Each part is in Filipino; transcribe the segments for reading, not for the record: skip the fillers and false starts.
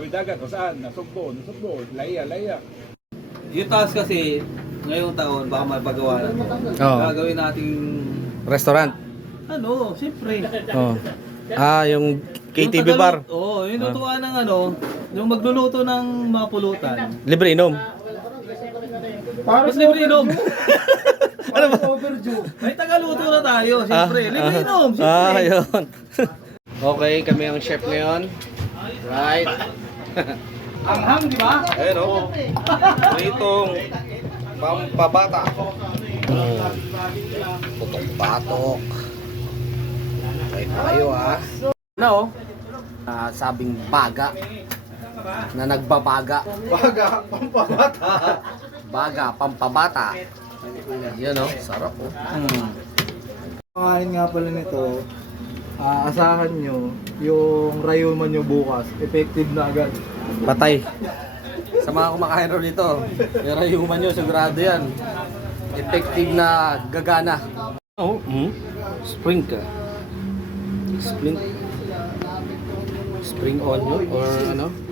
Lawi dagat, o saan? Nasugbo, laya. Yung taas kasi, ngayong taon, baka mapagawa na. Oo. Gagawin nating, Restaurant. siyempre. Oh. Yung KTV bar. Oo, yung tutuan ng yung magluluto ng mga pulutan. Libre inom. Mas libre inom. Ano ba? May tagaluto na tayo, siyempre. Libre inom, siyempre. Yun. Okay, kami ang chef ngayon. Right. Anghang, di ba? Ayun o. Pritong pampabata. Putok-patok. Okay tayo sabing baga na nagbabaga. Baga, pampabata. Baga, pampabata. Yan sarap Pangalan nga pala nito, asahan nyo, yung rayuman nyo bukas, effective na agad. Patay. Sa mga kumakain rin nito, yung rayuman nyo, sigurado yan. Effective na gagana. Spring ka. Spring onion or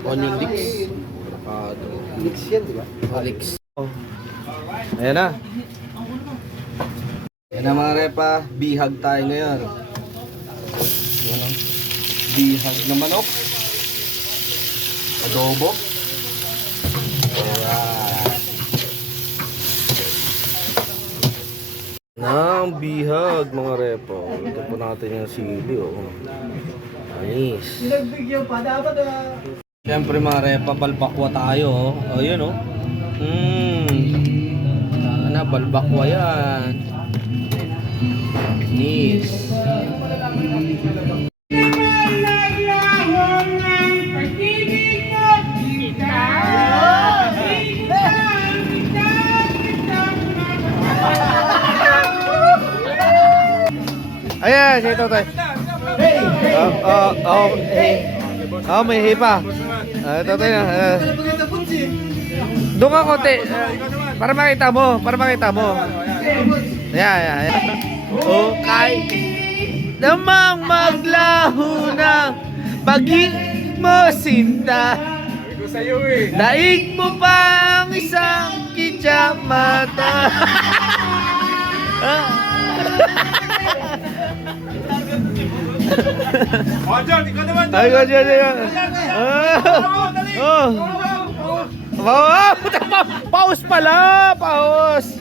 onion leeks. Leaks yan, di ba? Leeks. Ayan na. Ayan na mga repa, bihag tayo ngayon. Ayan bihag na manok. Adobo. Alright. Nang bihag mga repa. Ito po natin yung sili Anis. Pinagbigyan pa, dapat Siyempre mga repa, balbakwa tayo Ayan Sana balbakwa yan. Anis. Ayan, si Totoy. May hipa. Totoy na. Doon ka konti. Para makita mo. Ayan. Okay. Namang maglaho na pag-ibig mo sinta. Daig mo pa ang isang kitsamata. John, ikaw naman, John. Ay, John. Pause pala, pause.